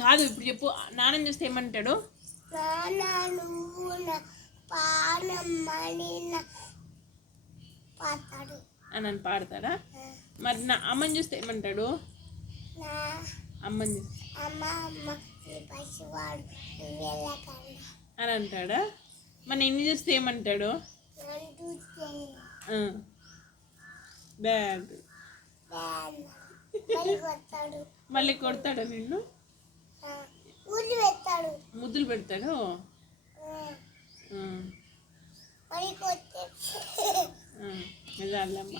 కాదు ఇప్పుడు చెప్పు, నాన్నని చూస్తే ఏమంటాడు? నన్ను పాడతాడా? మరి నా అమ్మని చూస్తే ఏమంటాడు? అమ్మని చూస్తే అని అంటాడా? మరి నిన్ను చూస్తే ఏమంటాడు? బ్యాడ్. మళ్ళీ కొడతాడా నిన్ను? ముద్దులు పెడతాడు. నిజాలమ్మ.